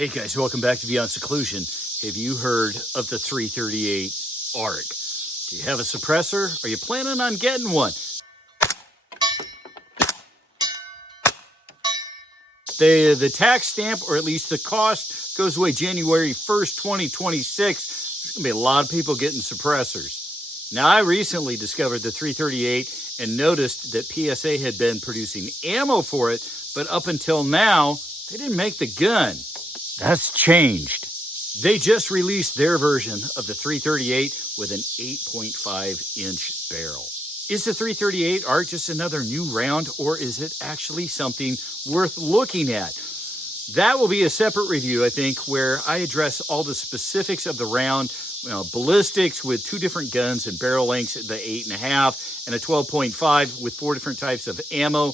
Hey guys, welcome back to Beyond Seclusion. Have you heard of the 338 ARC? Do you have a suppressor? Are you planning on getting one? The tax stamp, or at least the cost, goes away January 1st, 2026. There's going to be a lot of people getting suppressors. Now, I recently discovered the 338 and noticed that PSA had been producing ammo for it, but up until now, they didn't make the gun. That's changed. They just released their version of the 338 with an 8.5-inch barrel. Is the 338 ARC just another new round, or is it actually something worth looking at? That will be a separate review, I think, where I address all the specifics of the round, ballistics with 2 different guns and barrel lengths, the 8.5 and a 12.5 with 4 different types of ammo.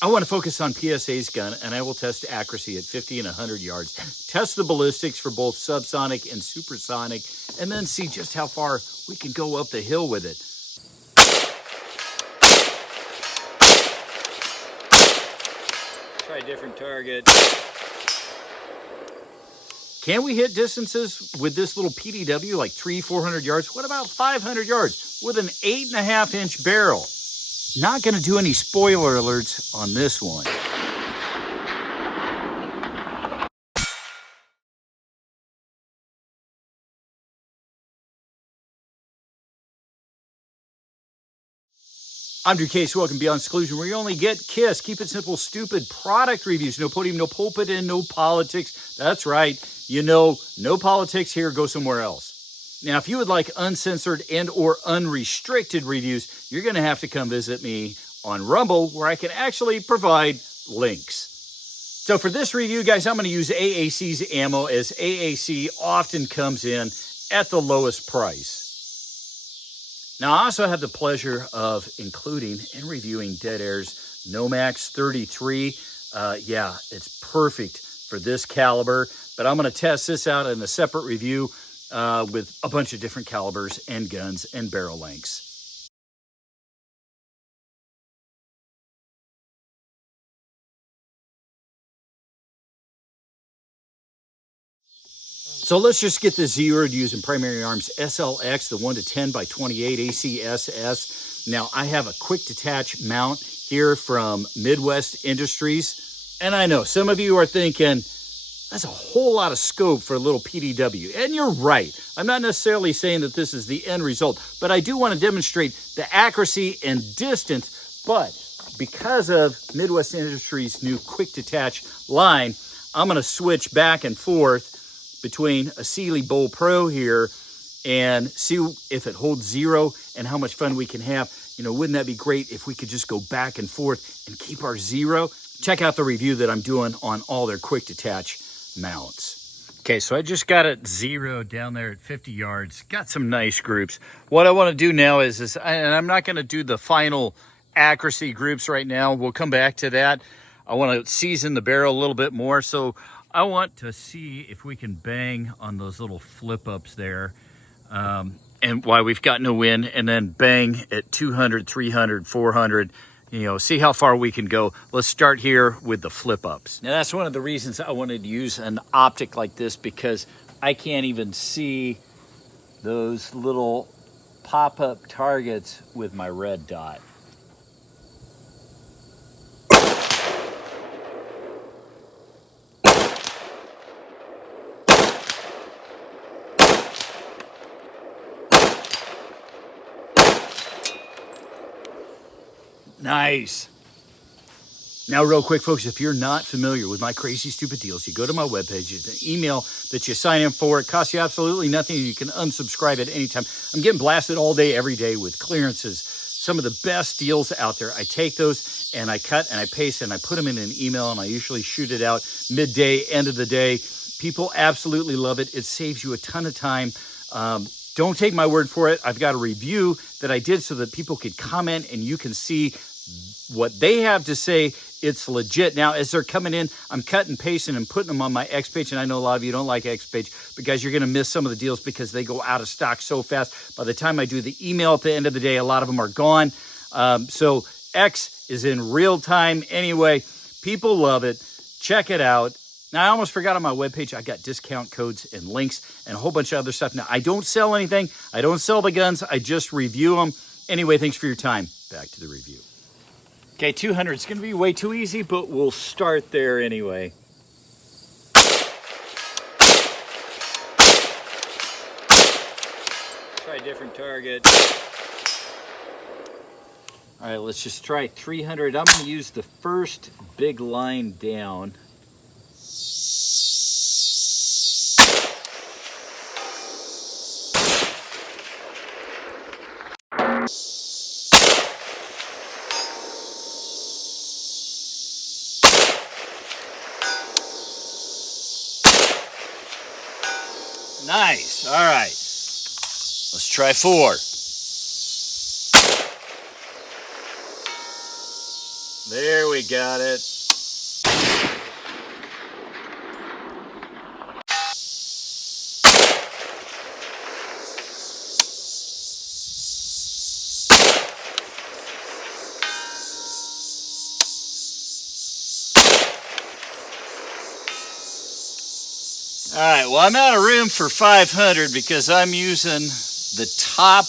I want to focus on PSA's gun, and I will test accuracy at 50 and 100 yards. Test the ballistics for both subsonic and supersonic, and then see just how far we can go up the hill with it. Try a different target. Can we hit distances with this little PDW like 300-400 yards? What about 500 yards with an 8.5-inch barrel? Not going to do any spoiler alerts on this one. I'm Drew Case. Welcome to Beyond Seclusion, where you only get KISS. Keep it simple, stupid product reviews. No podium, no pulpit, and no politics. That's right. No politics here. Go somewhere else. Now, if you would like uncensored and or unrestricted reviews, you're going to have to come visit me on Rumble, where I can actually provide links. So for this review, guys, I'm going to use AAC's ammo, as AAC often comes in at the lowest price. Now, I also have the pleasure of including and reviewing Dead Air's Nomax 33. Yeah, it's perfect for this caliber, but I'm going to test this out in a separate review with a bunch of different calibers and guns and barrel lengths. So let's just get this zeroed using Primary Arms SLX, the 1-10 by 28 ACSS. Now, I have a quick detach mount here from Midwest Industries. And I know some of you are thinking, that's a whole lot of scope for a little PDW. And you're right. I'm not necessarily saying that this is the end result, but I do want to demonstrate the accuracy and distance. But because of Midwest Industries' new quick detach line, I'm going to switch back and forth between a Sealy Bowl Pro here and see if it holds zero and how much fun we can have. Wouldn't that be great if we could just go back and forth and keep our zero? Check out the review that I'm doing on all their quick detach mounts. Okay, so I just got it zeroed down there at 50 yards. Got some nice groups. What I want to do now is and I'm not going to do the final accuracy groups right now. We'll come back to that. I want to season the barrel a little bit more, so I want to see if we can bang on those little flip-ups there, and why we've got no win, and then bang at 200, 300, 400, see how far we can go. Let's start here with the flip-ups. Now, that's one of the reasons I wanted to use an optic like this, because I can't even see those little pop-up targets with my red dot. Nice. Now, real quick, folks, if you're not familiar with my crazy, stupid deals, you go to my webpage. It's an email that you sign in for. It costs you absolutely nothing. You can unsubscribe at any time. I'm getting blasted all day, every day with clearances. Some of the best deals out there. I take those and I cut and I paste and I put them in an email, and I usually shoot it out midday, end of the day. People absolutely love it. It saves you a ton of time. Don't take my word for it. I've got a review that I did so that people could comment and you can see what they have to say. It's legit. Now, as they're coming in, I'm cutting, pasting, and putting them on my X page. And I know a lot of you don't like X page, but guys, you're going to miss some of the deals because they go out of stock so fast. By the time I do the email at the end of the day, a lot of them are gone. So X is in real time anyway. People love it. Check it out. Now, I almost forgot on my webpage, I got discount codes and links and a whole bunch of other stuff. Now, I don't sell anything. I don't sell the guns. I just review them. Anyway, thanks for your time. Back to the review. Okay, 200. It's going to be way too easy, but we'll start there anyway. Try a different target. All right, let's just try 300. I'm going to use the first big line down. Nice. All right. Let's try 4. There, we got it. All right, well, I'm out of room for 500 because I'm using the top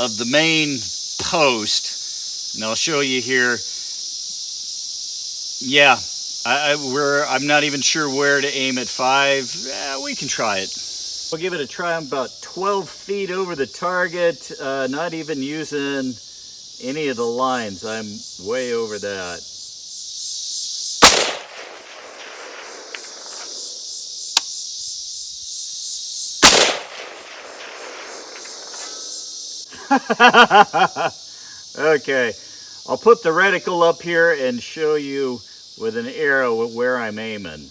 of the main post. And I'll show you here. Yeah, I'm not even sure where to aim at 5. We can try it. We'll give it a try. I'm about 12 feet over the target, not even using any of the lines. I'm way over that. Okay, I'll put the reticle up here and show you with an arrow where I'm aiming.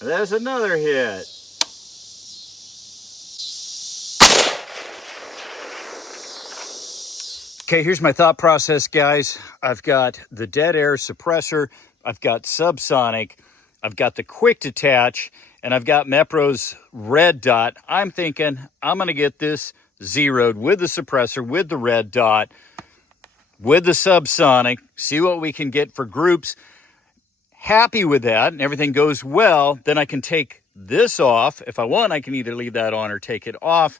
There's another hit. Okay, here's my thought process, guys. I've got the dead air suppressor, I've got subsonic, I've got the quick detach, and I've got Mepro's red dot. I'm thinking I'm gonna get this zeroed with the suppressor, with the red dot, with the subsonic, see what we can get for groups. Happy with that and everything goes well, then I can take this off. If I want, I can either leave that on or take it off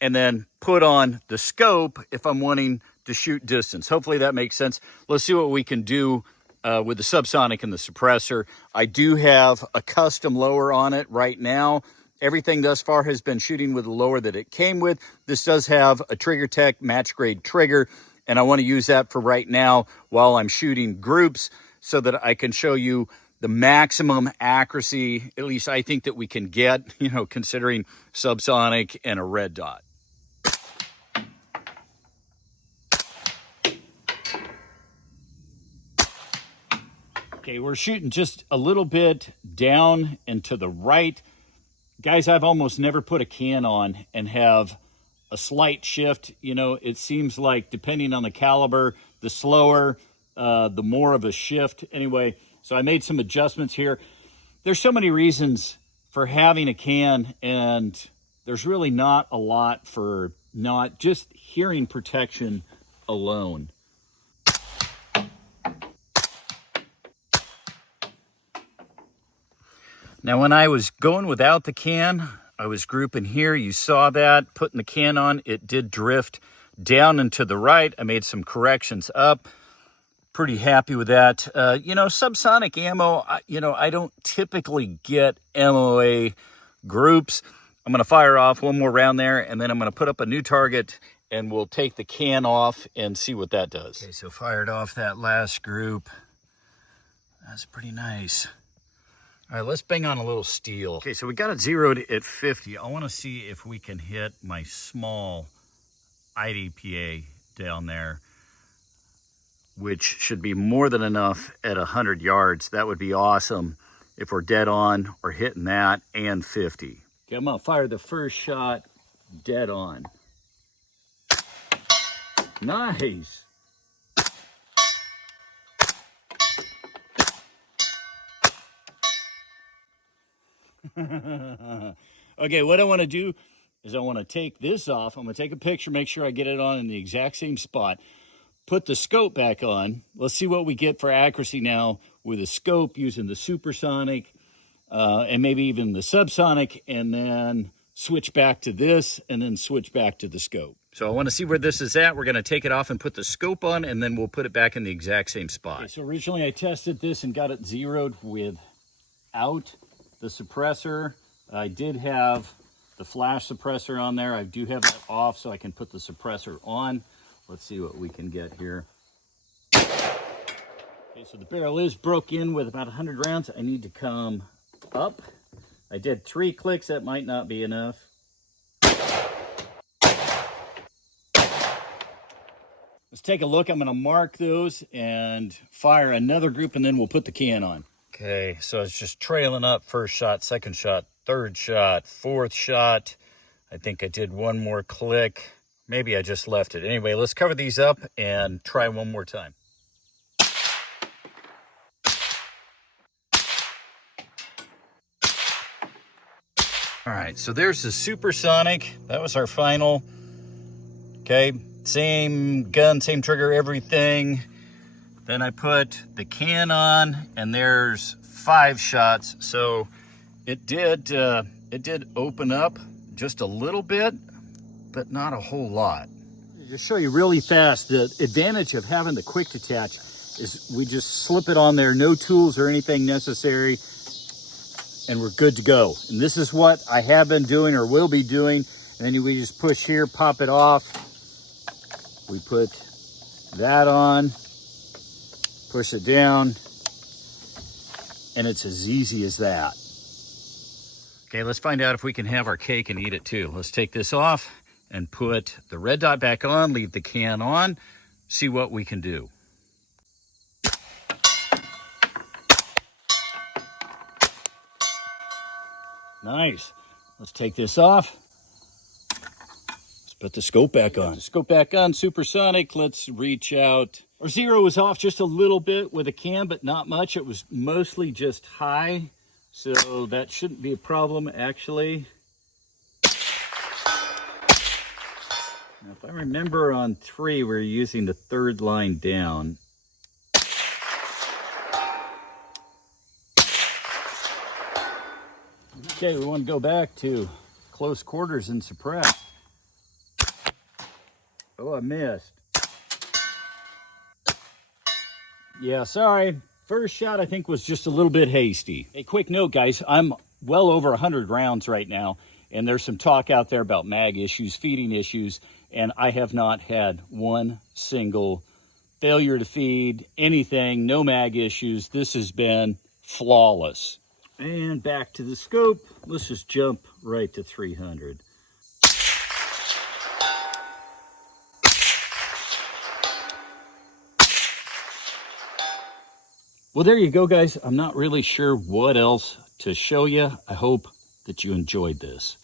and then put on the scope if I'm wanting to shoot distance. Hopefully that makes sense. Let's see what we can do with the subsonic and the suppressor. I do have a custom lower on it right now. Everything thus far has been shooting with the lower that it came with. This does have a Trigger Tech match grade trigger, and I want to use that for right now while I'm shooting groups so that I can show you the maximum accuracy, at least I think that we can get, considering subsonic and a red dot. Okay, we're shooting just a little bit down and to the right. Guys, I've almost never put a can on and have a slight shift. It seems like depending on the caliber, the slower, the more of a shift. Anyway, so I made some adjustments here. There's so many reasons for having a can, and there's really not a lot for not just hearing protection alone. Now, when I was going without the can, I was grouping here. You saw that. Putting the can on, it did drift down and to the right. I made some corrections up. Pretty happy with that. Subsonic ammo, I don't typically get MOA groups. I'm going to fire off one more round there, and then I'm going to put up a new target, and we'll take the can off and see what that does. Okay, so fired off that last group. That's pretty nice. All right, let's bang on a little steel. Okay, so we got it zeroed at 50. I want to see if we can hit my small IDPA down there, which should be more than enough at 100 yards. That would be awesome if we're dead on or hitting that and 50. Okay, I'm gonna fire the first shot dead on. Nice. Okay, what I want to do is I want to take this off. I'm going to take a picture, make sure I get it on in the exact same spot. Put the scope back on. Let's see what we get for accuracy now with a scope using the supersonic and maybe even the subsonic, and then switch back to this and then switch back to the scope. So I want to see where this is at. We're going to take it off and put the scope on, and then we'll put it back in the exact same spot. Okay, so originally I tested this and got it zeroed without the suppressor. I did have the flash suppressor on there. I do have that off so I can put the suppressor on. Let's see what we can get here. Okay, so the barrel is broke in with about 100 rounds. I need to come up. I did 3 clicks. That might not be enough. Let's take a look. I'm going to mark those and fire another group, and then we'll put the can on. Okay, so it's just trailing up. First shot, second shot, third shot, fourth shot. I think I did one more click. Maybe I just left it. Anyway, let's cover these up and try one more time. All right, so there's the supersonic. That was our final. Okay, same gun, same trigger, everything. Then I put the can on, and there's 5 shots. So it did open up just a little bit, but not a whole lot. Just show you really fast, the advantage of having the quick detach is we just slip it on there, no tools or anything necessary, and we're good to go. And this is what I have been doing or will be doing. And then we just push here, pop it off. We put that on, push it down, and it's as easy as that. Okay, let's find out if we can have our cake and eat it too. Let's take this off and put the red dot back on, leave the can on, see what we can do. Nice. Let's take this off. Let's put the scope back on. Scope back on, supersonic. Let's reach out. Our zero was off just a little bit with a can, but not much. It was mostly just high, so that shouldn't be a problem, actually. Now, if I remember on 3, we're using the 3rd line down. Okay, we want to go back to close quarters and suppress. Oh, I missed. Yeah, sorry. First shot, I think, was just a little bit hasty. A quick note, guys. I'm well over 100 rounds right now, and there's some talk out there about mag issues, feeding issues, and I have not had one single failure to feed, anything, no mag issues. This has been flawless. And back to the scope. Let's just jump right to 300. Well, there you go, guys. I'm not really sure what else to show you. I hope that you enjoyed this.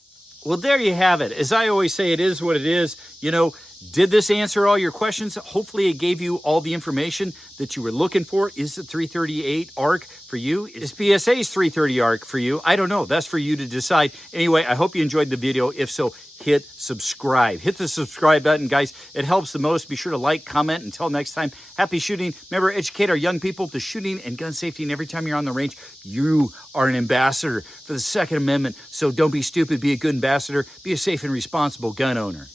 Well, there you have it. As I always say, it is what it is. You know, did this answer all your questions? Hopefully it gave you all the information that you were looking for. Is the 338 ARC for you? Is PSA's 330 ARC for you? I don't know. That's for you to decide. Anyway, I hope you enjoyed the video. If so, hit subscribe. Hit the subscribe button, guys. It helps the most. Be sure to like, comment. Until next time, happy shooting. Remember, educate our young people to shooting and gun safety. And every time you're on the range, you are an ambassador for the Second Amendment. So don't be stupid. Be a good ambassador. Be a safe and responsible gun owner.